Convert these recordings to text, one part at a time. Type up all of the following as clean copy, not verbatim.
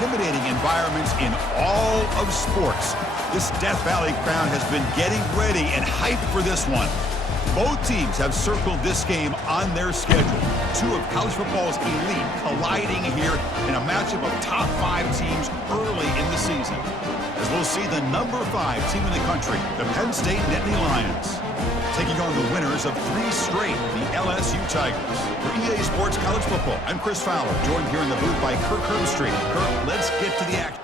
intimidating environments in all of sports. This Death Valley crowd has been getting ready and hyped for this one. Both teams have circled this game on their schedule. Two of college football's elite colliding here in a matchup of top 5 teams early in the season. As we'll see the number 5 team in the country, the Penn State Nittany Lions, taking on the winners of 3 straight, the LSU Tigers. For EA Sports College Football, I'm Chris Fowler, joined here in the booth by Kirk Herbstreit. Kirk, let's get to the action.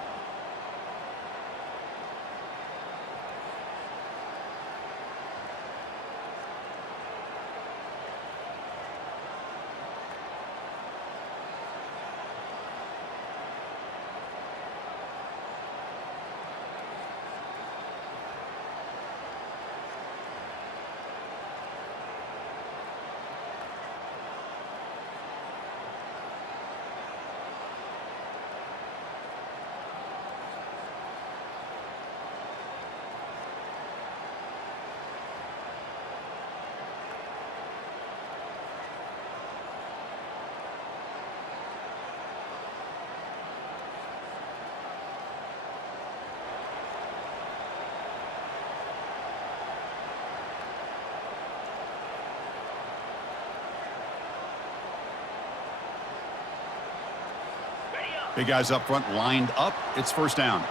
Big guys up front lined up. It's first down.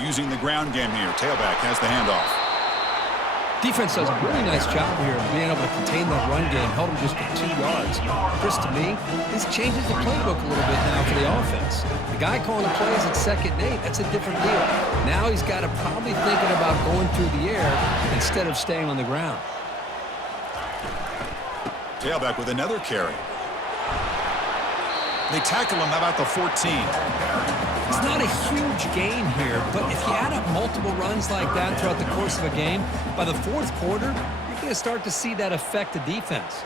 Using the ground game here. Tailback has the handoff. Defense does a really nice job here of being able to contain that run game, held them just to 2 yards. Chris, to me, this changes the playbook a little bit now for the offense. The guy calling the plays at 2nd and 8, that's a different deal. Now he's got to probably thinking about going through the air instead of staying on the ground. Tailback with another carry. They tackle him about the 14. It's not a huge gain here, but if you add up multiple runs like that throughout the course of a game, by the 4th quarter, you're going to start to see that affect the defense.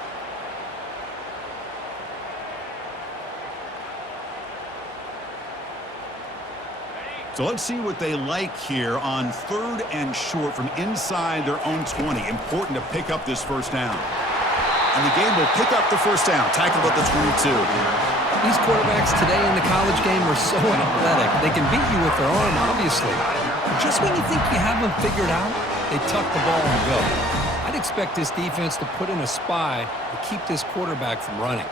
So let's see what they like here on 3rd and short from inside their own 20. Important to pick up this first down. And the game will pick up the first down. Tackled at the 22. These quarterbacks today in the college game are so athletic. They can beat you with their arm, obviously. But just when you think you have them figured out, they tuck the ball and go. I'd expect this defense to put in a spy to keep this quarterback from running.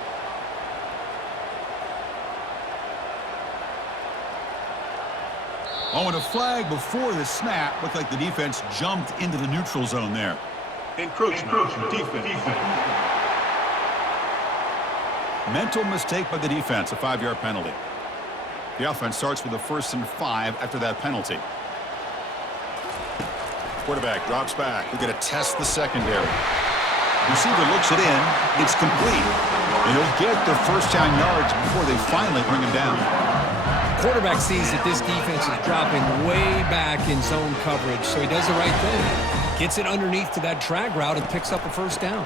Oh, and a flag before the snap. Looked like the defense jumped into the neutral zone there. Encroachment. Defense. Mental mistake by the defense, a 5-yard penalty. The offense starts with a 1st and 5 after that penalty. Quarterback drops back. We're going to test the secondary. Receiver looks it in. It's complete. And he'll get the first down yards before they finally bring him down. Quarterback sees that this defense is dropping way back in zone coverage, so he does the right thing. Gets it underneath to that drag route and picks up a first down.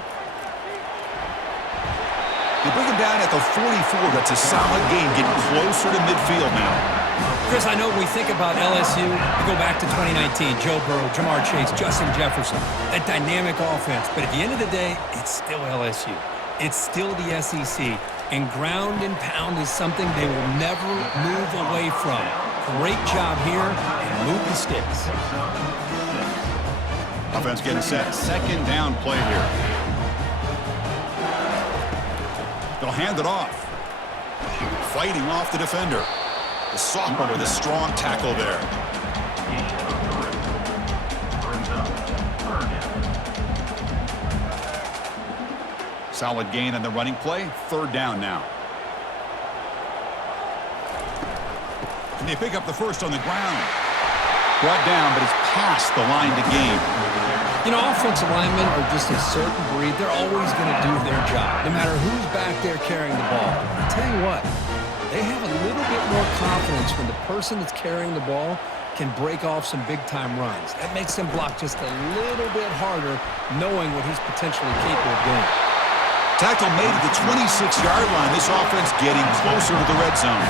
They bring him down at the 44. That's a solid gain, getting closer to midfield now. Chris, I know when we think about LSU, we go back to 2019, Joe Burrow, Jamar Chase, Justin Jefferson, that dynamic offense. But at the end of the day, it's still LSU. It's still the SEC. And ground and pound is something they will never move away from. Great job here, and move the sticks. Offense getting set. 2nd down play here. They'll hand it off. Fighting off the defender. The sophomore with a strong tackle there. Solid gain on the running play. 3rd down now. Can they pick up the first on the ground? Brought down, but it's past the line to gain. You know, offensive linemen are just a certain breed. They're always going to do their job, no matter who's back there carrying the ball. I'll tell you what, they have a little bit more confidence when the person that's carrying the ball can break off some big-time runs. That makes them block just a little bit harder, knowing what he's potentially capable of doing. Tackle made at the 26-yard line. This offense getting closer to the red zone.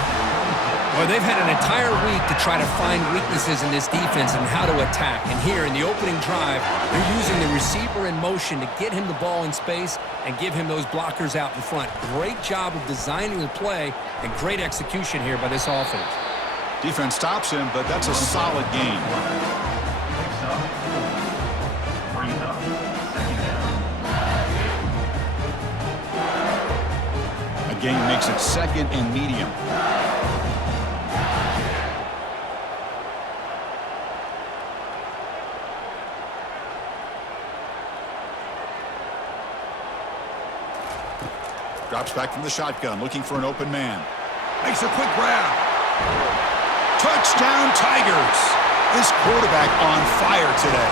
Well, they've had an entire week to try to find weaknesses in this defense and how to attack. And here in the opening drive, they're using the receiver in motion to get him the ball in space and give him those blockers out in front. Great job of designing the play and great execution here by this offense. Defense stops him, but that's a solid gain. A gain makes it 2nd and medium. Drops back from the shotgun, looking for an open man. Makes a quick grab. Touchdown, Tigers. This quarterback on fire today.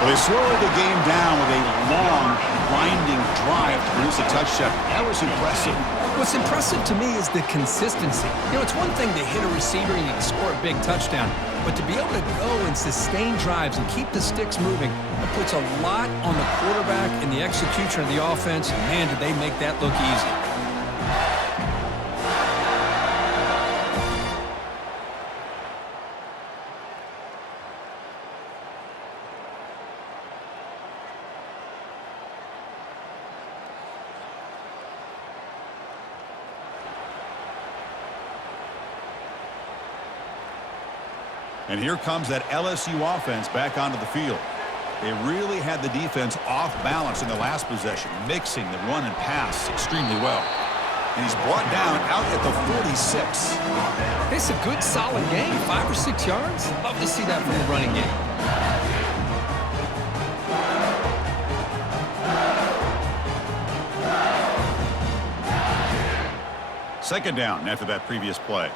Well, they slowed the game down with a long, grinding drive to produce a touchdown. That was impressive. What's impressive to me is the consistency. You know, it's one thing to hit a receiver and you can score a big touchdown, but to be able to go and sustain drives and keep the sticks moving, that puts a lot on the quarterback and the execution of the offense. Man, did they make that look easy. And here comes that LSU offense back onto the field. They really had the defense off balance in the last possession, mixing the run and pass extremely well. And he's brought down out at the 46. It's a good, solid game, 5 or 6 yards. Love to see that from the running game. Second down after that previous play.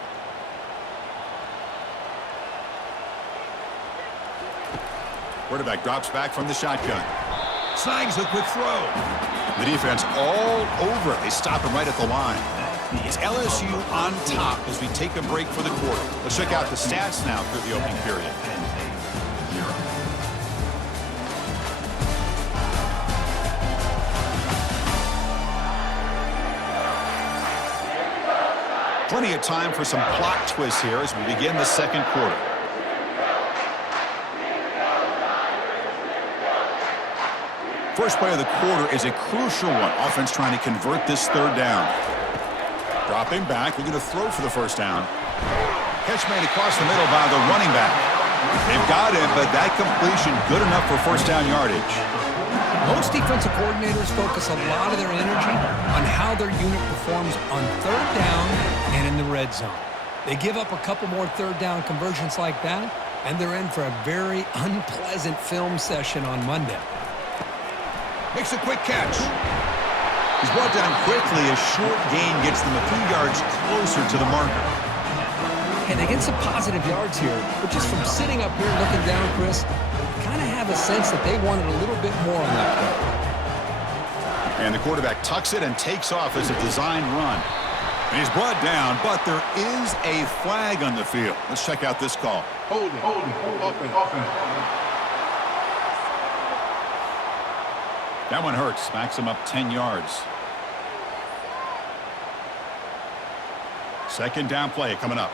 Quarterback drops back from the shotgun. Snags a quick throw. The defense all over it. They stop him right at the line. It's LSU on top as we take a break for the quarter. Let's check out the stats now through the opening period. Plenty of time for some plot twists here as we begin the second quarter. First play of the quarter is a crucial one. Offense trying to convert this third down. Dropping back, looking to throw for the first down. Catch made across the middle by the running back. They've got him, but that completion good enough for first down yardage. Most defensive coordinators focus a lot of their energy on how their unit performs on third down and in the red zone. They give up a couple more third down conversions like that, and they're in for a very unpleasant film session on Monday. Makes a quick catch. He's brought down quickly. A short gain gets them a few yards closer to the marker. And they get some positive yards here, but just from sitting up here looking down, Chris, I kind of have a sense that they wanted a little bit more on that play. And the quarterback tucks it and takes off as a designed run. And he's brought down, but there is a flag on the field. Let's check out this call. Holding, offense. That one hurts. Smacks him up 10 yards. Second down play coming up.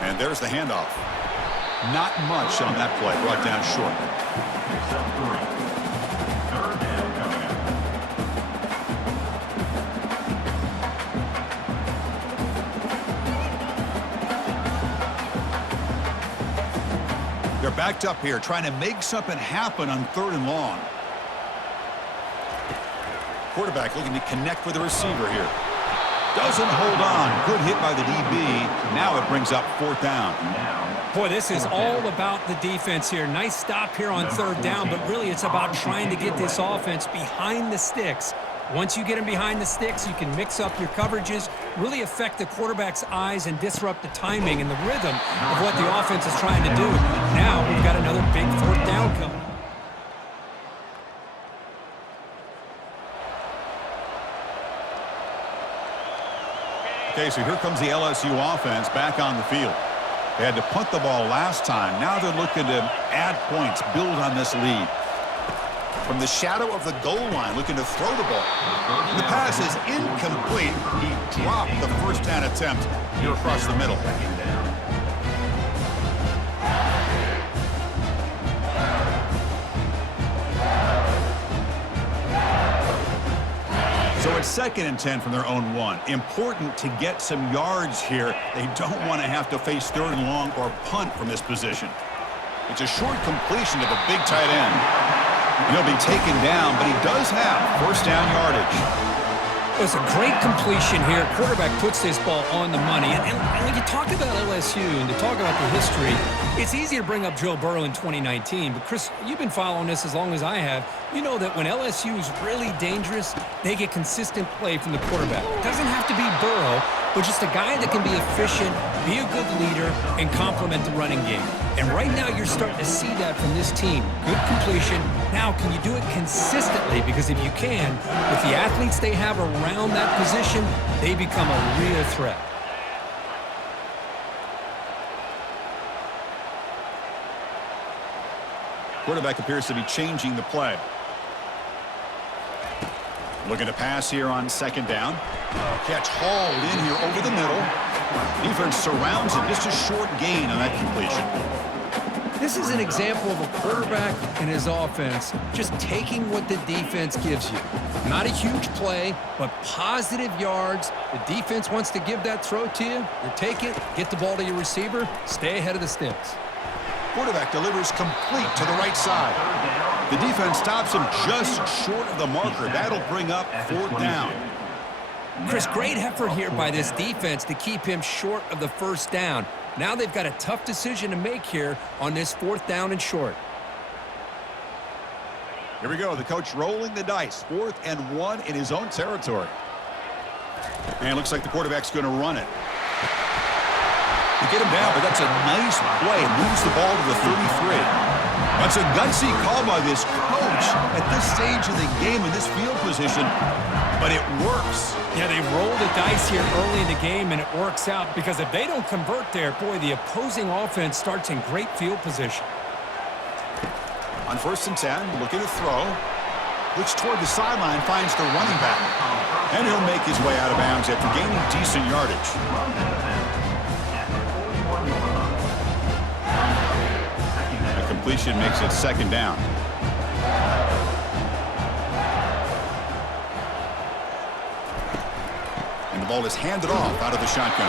And there's the handoff. Not much on that play. Brought down short. Third down coming up. They're backed up here, trying to make something happen on third and long. Quarterback looking to connect with the receiver here. Doesn't hold on. Good hit by the DB. Now it brings up fourth down. Boy, this is all about the defense here. Nice stop here on third down, but really it's about trying to get this offense behind the sticks. Once you get them behind the sticks, you can mix up your coverages, really affect the quarterback's eyes and disrupt the timing and the rhythm of what the offense is trying to do. Now we've got another big fourth down coming. Okay, so here comes the LSU offense back on the field. They had to punt the ball last time. Now they're looking to add points, build on this lead. From the shadow of the goal line, looking to throw the ball. The pass is incomplete. He dropped the first down attempt here across the middle. So it's 2nd and 10 from their own 1. Important to get some yards here. They don't want to have to face 3rd and long or punt from this position. It's a short completion to the big tight end. He'll be taken down, but he does have first down yardage. It's a great completion here. Quarterback puts this ball on the money. And when you talk about LSU and to talk about the history, it's easy to bring up Joe Burrow in 2019. But, Chris, you've been following this as long as I have. You know that when LSU is really dangerous, they get consistent play from the quarterback. It doesn't have to be Burrow, but just a guy that can be efficient, be a good leader, and complement the running game. And right now you're starting to see that from this team. Good completion. Now, can you do it consistently? Because if you can, with the athletes they have around that position, they become a real threat. Quarterback appears to be changing the play. Looking to pass here on 2nd down. Catch hauled in here over the middle. Defense surrounds him. Just a short gain on that completion. This is an example of a quarterback and his offense just taking what the defense gives you. Not a huge play, but positive yards. The defense wants to give that throw to you. You take it, get the ball to your receiver, stay ahead of the sticks. Quarterback delivers complete to the right side. The defense stops him just short of the marker. That'll bring up 4th down. Chris, great effort here by this defense to keep him short of the first down. Now they've got a tough decision to make here on this 4th down and short. Here we go. The coach rolling the dice. 4th and 1 in his own territory. And it looks like the quarterback's going to run it. To get him down, but that's a nice play. Moves the ball to the 33. That's a gutsy call by this coach at this stage of the game in this field position, but it works. Yeah, they rolled the dice here early in the game, and it works out because if they don't convert there, boy, the opposing offense starts in great field position. On 1st and 10, looking to throw. Looks toward the sideline, finds the running back. And he'll make his way out of bounds after gaining decent yardage. A completion makes it 2nd down. And the ball is handed off out of the shotgun.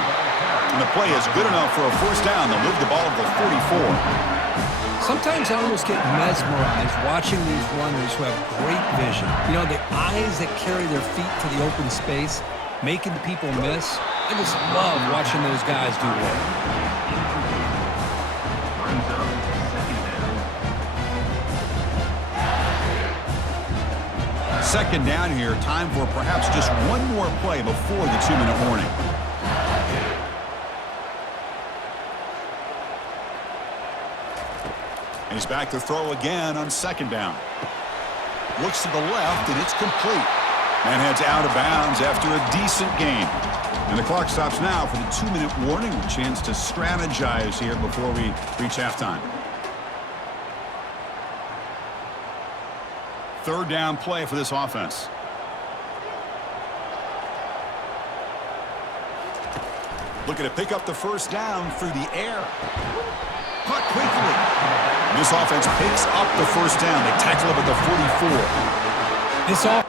And the play is good enough for a 1st down. They'll move the ball to the 44. Sometimes I almost get mesmerized watching these runners who have great vision. You know, the eyes that carry their feet to the open space, making people miss. I just love watching those guys do work. 2nd down here. Time for perhaps just one more play before the 2-minute warning. And he's back to throw again on 2nd down. Looks to the left, and it's complete. And heads out of bounds after a decent gain. And the clock stops now for the 2-minute warning. A chance to strategize here before we reach halftime. 3rd down play for this offense. Looking to pick up the 1st down through the air. Caught quickly. This offense picks up the 1st down. They tackle him at the 44. This offense.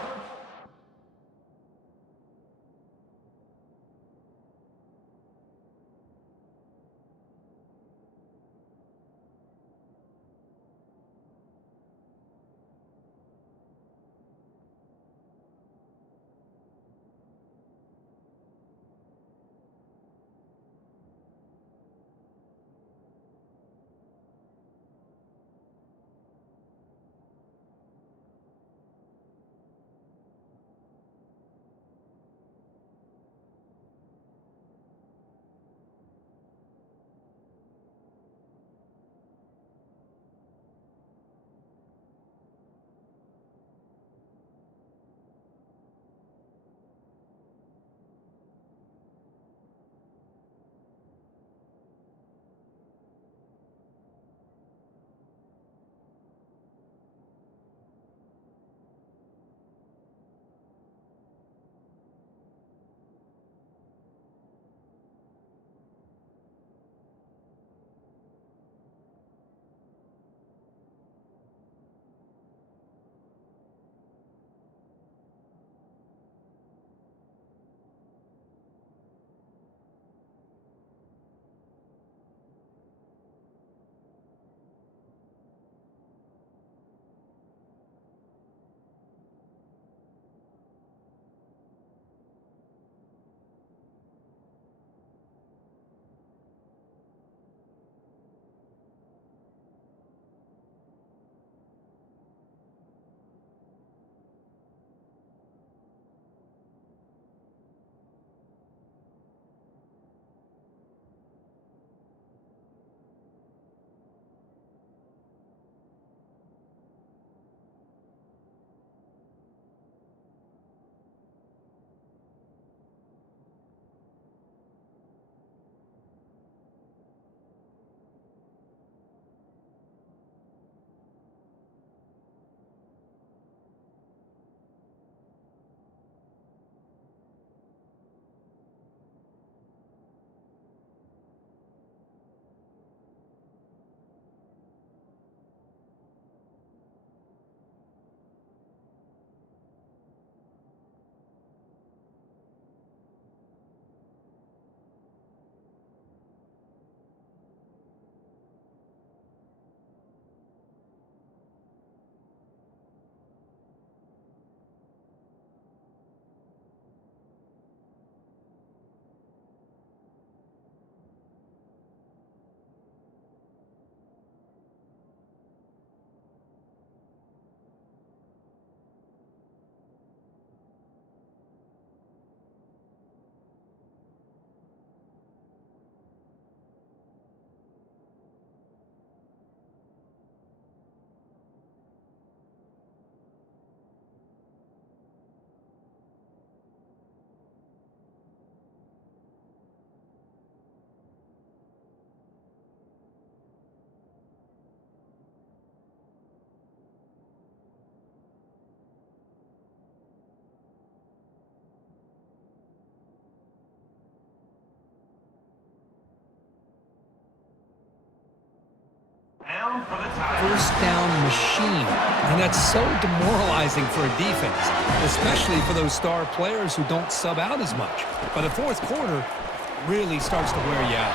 first down machine. And that's so demoralizing for a defense, especially for those star players who don't sub out as much. By the fourth quarter, it really starts to wear you out.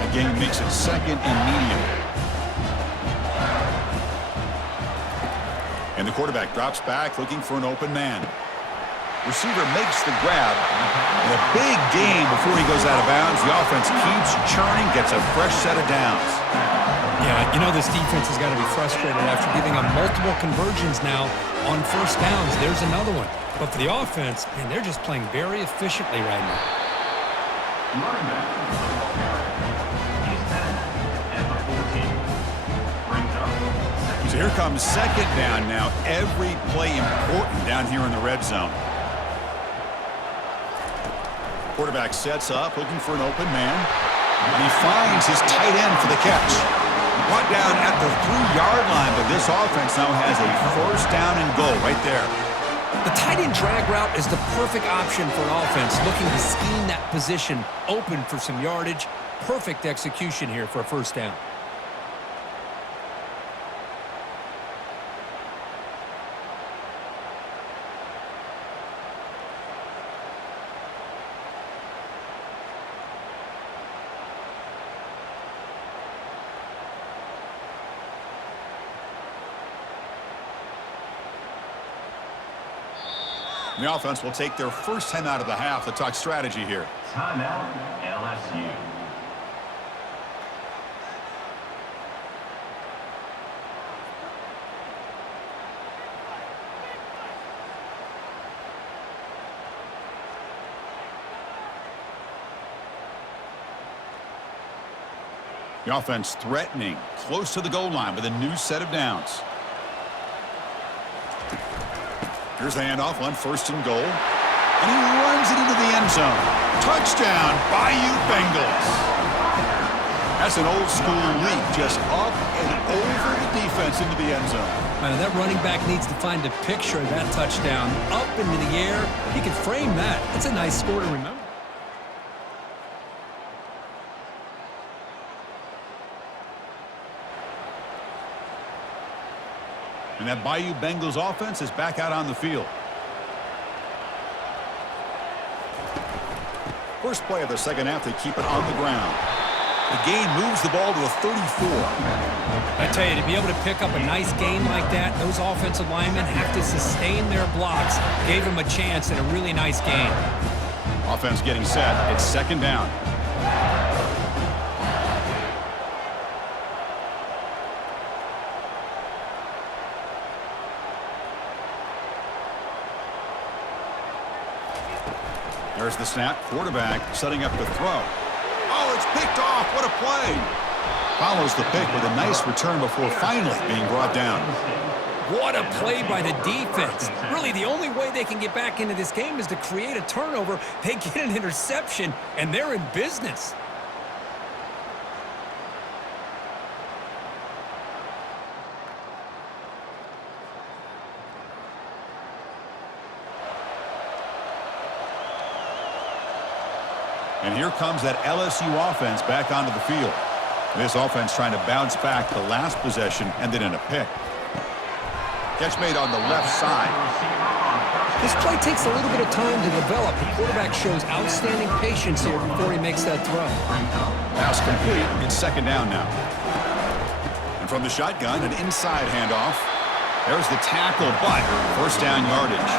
The game makes it second and medium. And the quarterback drops back looking for an open man. Receiver makes the grab. And a big gain before he goes out of bounds. The offense keeps churning, gets a fresh set of downs. Yeah, you know this defense has got to be frustrated after giving up multiple conversions now on first downs. There's another one. But for the offense, man, they're just playing very efficiently right now. So here comes second down now. Every play important down here in the red zone. Quarterback sets up, looking for an open man. And he finds his tight end for the catch. Brought down at the 3-yard line, but this offense now has a first down and goal right there. The tight end drag route is the perfect option for an offense looking to scheme that position open for some yardage. Perfect execution here for a first down. The offense will take their first time out of the half to talk strategy here. Timeout, LSU. The offense threatening, close to the goal line with a new set of downs. Here's the handoff on first and goal. And he runs it into the end zone. Touchdown, Bayou Bengals. That's an old school leap, just up and over the defense into the end zone. Man, that running back needs to find a picture of that touchdown. Up into the air. He can frame that. That's a nice score to remember. And that Bayou Bengals offense is back out on the field. First play of the second half, they keep it on the ground. The gain moves the ball to the 34. I tell you, to be able to pick up a nice gain like that, those offensive linemen have to sustain their blocks. Gave them a chance and a really nice gain. Offense getting set. It's second down. There's the snap. Quarterback setting up the throw. Oh, it's picked off. What a play. Follows the pick with a nice return before finally being brought down. What a play by the defense. Really, the only way they can get back into this game is to create a turnover. They get an interception, and they're in business. And here comes that LSU offense back onto the field. This offense trying to bounce back the last possession, ended in a pick. Catch made on the left side. This play takes a little bit of time to develop. The quarterback shows outstanding patience here before he makes that throw. Pass complete. It's second down now. And from the shotgun, an inside handoff. There's the tackle, but first down yardage.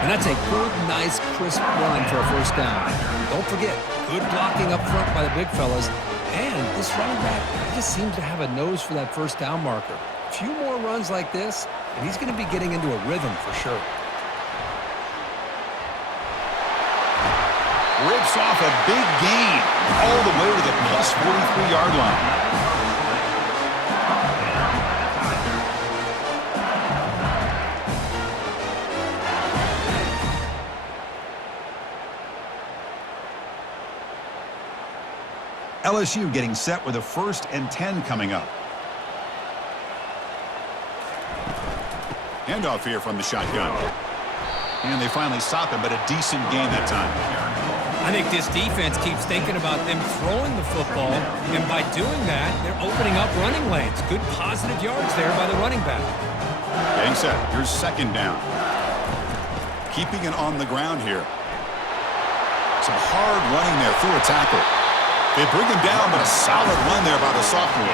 And that's a good, nice, crisp run for a first down. Don't forget, good blocking up front by the big fellas. And this running back just seems to have a nose for that first down marker. A few more runs like this, and he's going to be getting into a rhythm for sure. Rips off a big gain all the way to the plus 43-yard line. LSU getting set with a 1st and 10 coming up. Handoff here from the shotgun. And they finally stop him, but a decent gain that time. I think this defense keeps thinking about them throwing the football, and by doing that, they're opening up running lanes. Good positive yards there by the running back. Getting set. Here's second down. Keeping it on the ground here. Some hard running there through a tackle. They bring him down, but a solid run there by the sophomore.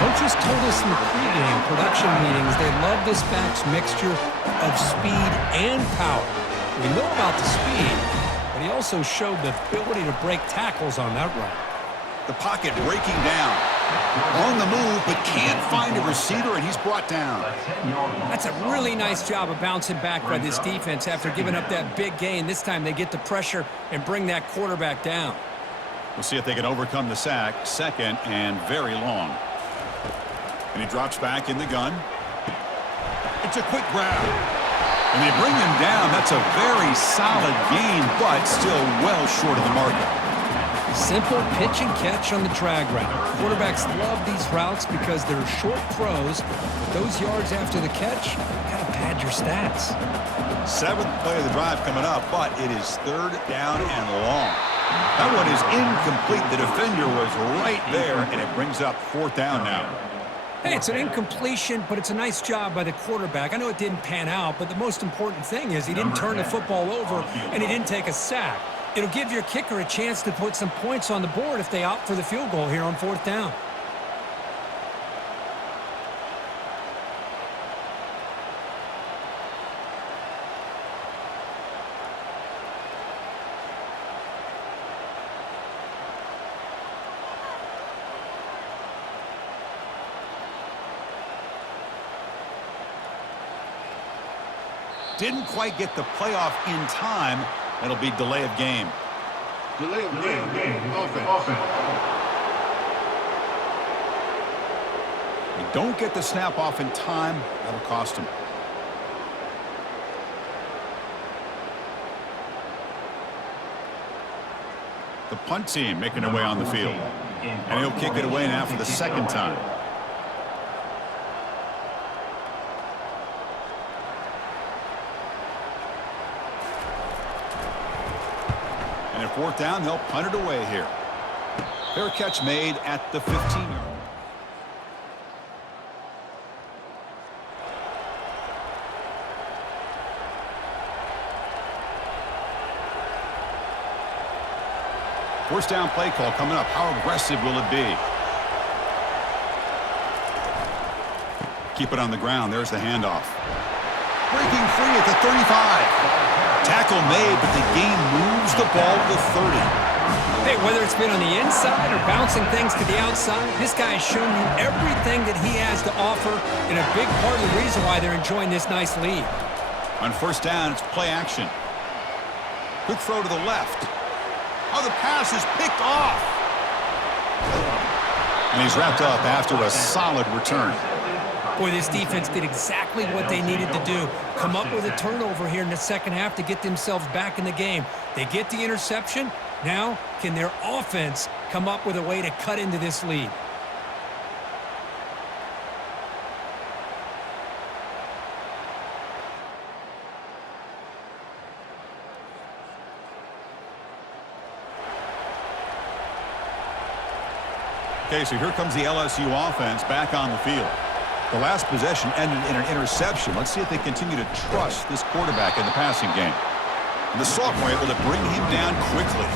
Coaches told us in the pregame production meetings they love this back's mixture of speed and power. We know about the speed, but he also showed the ability to break tackles on that run. The pocket breaking down. On the move, but can't find a receiver, and he's brought down. That's a really nice job of bouncing back by this defense after giving up that big gain. This time they get the pressure and bring that quarterback down. We'll see if they can overcome the sack. Second and very long. And he drops back in the gun. It's a quick grab. And they bring him down. That's a very solid gain, but still well short of the market. Simple pitch and catch on the drag route. Quarterbacks love these routes because they're short throws, but those yards after the catch kind of pad your stats. Seventh play of the drive coming up, but it is third down and long. That one is incomplete. The defender was right there, and it brings up fourth down now. Hey, it's an incompletion, but it's a nice job by the quarterback. I know it didn't pan out, but the most important thing is he didn't turn the football over, and he didn't take a sack. It'll give your kicker a chance to put some points on the board if they opt for the field goal here on fourth down. Didn't quite get the playoff in time. It'll be delay of game. Delay of game. Offense. You don't get the snap off in time. That'll cost him. The punt team making their way on the field. And he'll kick it away now for the second time. And at fourth down, they'll punt it away here. Fair catch made at the 15-yard. First down play call coming up. How aggressive will it be? Keep it on the ground. There's the handoff. Breaking free at the 35. Tackle made, but the gain moves the ball to 30. Hey, whether it's been on the inside or bouncing things to the outside, this guy has shown you everything that he has to offer, and a big part of the reason why they're enjoying this nice lead. On first down, it's play action. Quick throw to the left. Oh, the pass is picked off. And he's wrapped up after a solid return. Boy, this defense did exactly what they needed to do. Come up with a turnover here in the second half to get themselves back in the game. They get the interception. Now, can their offense come up with a way to cut into this lead? Okay, so here comes the LSU offense back on the field. The last possession ended in an interception. Let's see if they continue to trust this quarterback in the passing game. And the sophomore able to bring him down quickly.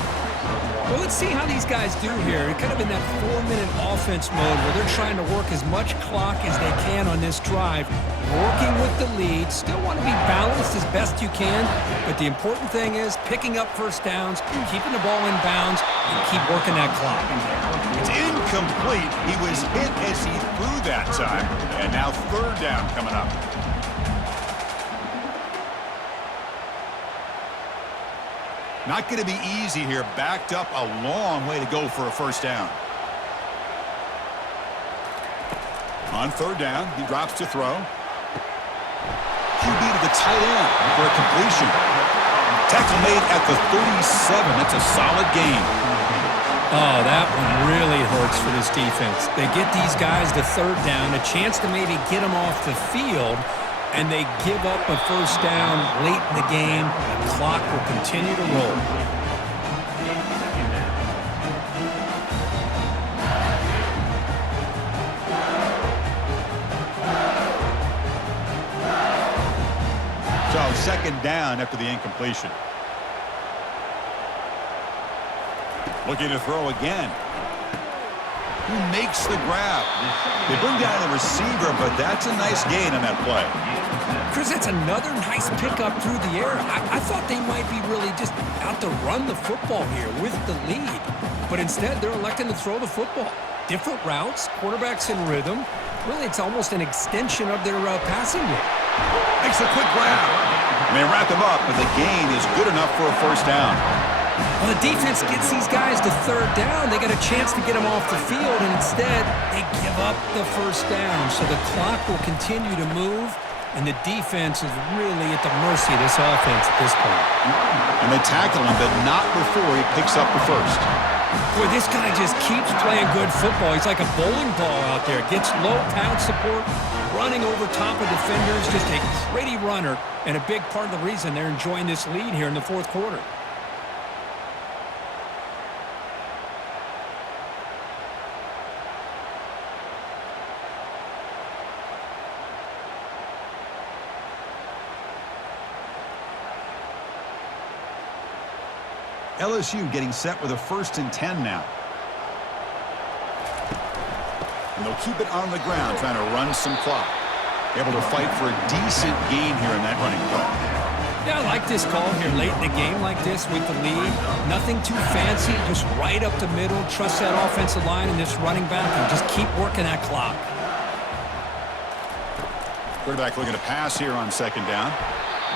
Well, let's see how these guys do here. They're kind of in that 4-minute offense mode where they're trying to work as much clock as they can on this drive, working with the lead. Still want to be balanced as best you can, but the important thing is picking up first downs, keeping the ball in bounds, and keep working that clock. It's incomplete. He was hit as he threw that time. And now third down coming up. Not going to be easy here. Backed up a long way to go for a first down. On third down, he drops to throw. QB to the tight end for a completion. Tackle made at the 37. That's a solid gain. Oh, that one really hurts for this defense. They get these guys to third down, a chance to maybe get them off the field, and they give up a first down late in the game. The clock will continue to roll. second down after the incompletion. Looking to throw again. Who makes the grab? They bring down the receiver, but that's a nice gain on that play. Chris, that's another nice pickup through the air. I thought they might be really just out to run the football here with the lead. But instead, they're electing to throw the football. Different routes, quarterbacks in rhythm. Really, it's almost an extension of their passing game. Makes a quick grab. And they wrap him up, but the gain is good enough for a first down. Well, the defense gets these guys to third down. They got a chance to get them off the field, and instead, they give up the first down. So the clock will continue to move, and the defense is really at the mercy of this offense at this point. And they tackle him, but not before he picks up the first. Boy, this guy just keeps playing good football. He's like a bowling ball out there. Gets low pad support, running over top of defenders. Just a gritty runner, and a big part of the reason they're enjoying this lead here in the fourth quarter. LSU getting set with a 1st and 10 now. And they'll keep it on the ground, trying to run some clock. Able to fight for a decent gain here in that running play. Yeah, I like this call here late in the game like this with the lead. Nothing too fancy, just right up the middle. Trust that offensive line and this running back and just keep working that clock. Quarterback looking to pass here on 2nd down.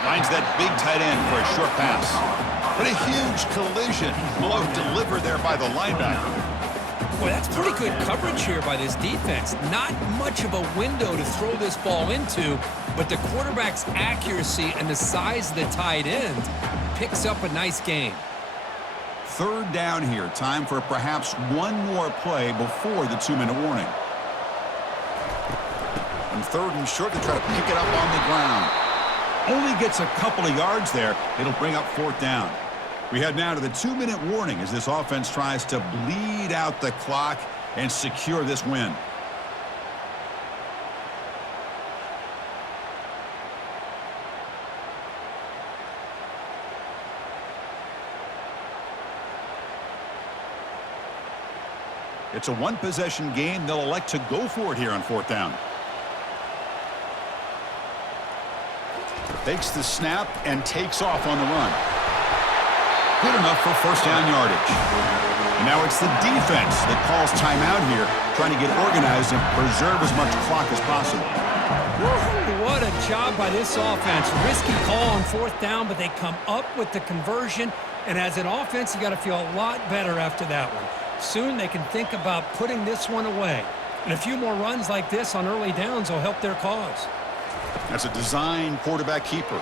Finds that big tight end for a short pass. But a huge collision blow delivered there by the linebacker. Boy, that's pretty good coverage here by this defense. Not much of a window to throw this ball into, but the quarterback's accuracy and the size of the tight end picks up a nice gain. 3rd down here. Time for perhaps one more play before the 2-minute warning. And 3rd and short to try to pick it up on the ground. Only gets a couple of yards there. It'll bring up 4th down. We head now to the 2-minute warning as this offense tries to bleed out the clock and secure this win. It's a one-possession game. They'll elect to go for it here on 4th down. Takes the snap and takes off on the run. Good enough for 1st down yardage. And now it's the defense that calls timeout here, trying to get organized and preserve as much clock as possible. Woo, what a job by this offense. Risky call on 4th down, but they come up with the conversion. And as an offense, you got to feel a lot better after that one. Soon they can think about putting this one away. And a few more runs like this on early downs will help their cause. That's a design quarterback keeper.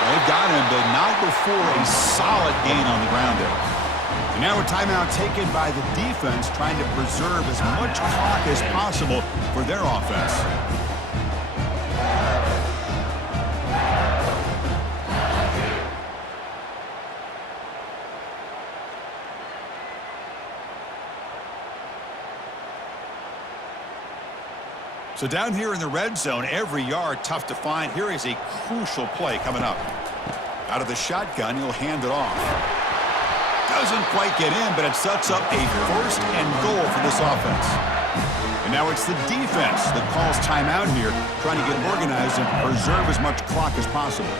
They've got him, but not before a solid gain on the ground there. And now a timeout taken by the defense, trying to preserve as much clock as possible for their offense. So down here in the red zone, every yard tough to find. Here is a crucial play coming up. Out of the shotgun, he'll hand it off. Doesn't quite get in, but it sets up a 1st and goal for this offense. And now it's the defense that calls timeout here, trying to get organized and preserve as much clock as possible.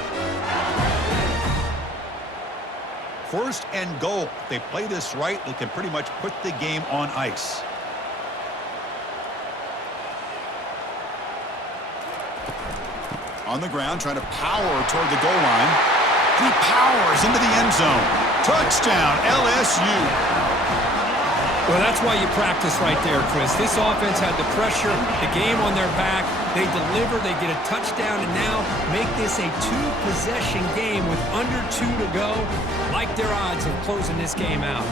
1st and goal. If they play this right, they can pretty much put the game on ice. On the ground, trying to power toward the goal line. He powers into the end zone. Touchdown, LSU. Well, that's why you practice right there, Chris. This offense had the pressure, the game on their back. They deliver, they get a touchdown, and now make this a 2-possession game with under 2 to go. Like their odds of closing this game out.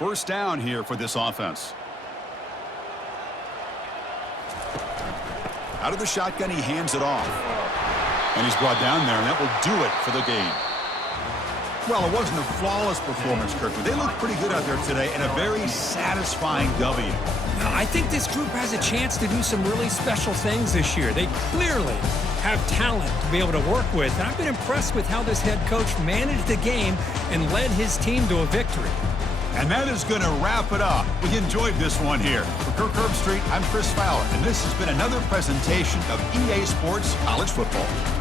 First down here for this offense. Out of the shotgun, he hands it off. And he's brought down there, and that will do it for the game. Well, it wasn't a flawless performance, Kirk, but they look pretty good out there today, and a very satisfying W. Now, I think this group has a chance to do some really special things this year. They clearly have talent to be able to work with, and I've been impressed with how this head coach managed the game and led his team to a victory. And that is going to wrap it up. We enjoyed this one here. For Kirk Herbstreit, I'm Chris Fowler, and this has been another presentation of EA Sports College Football.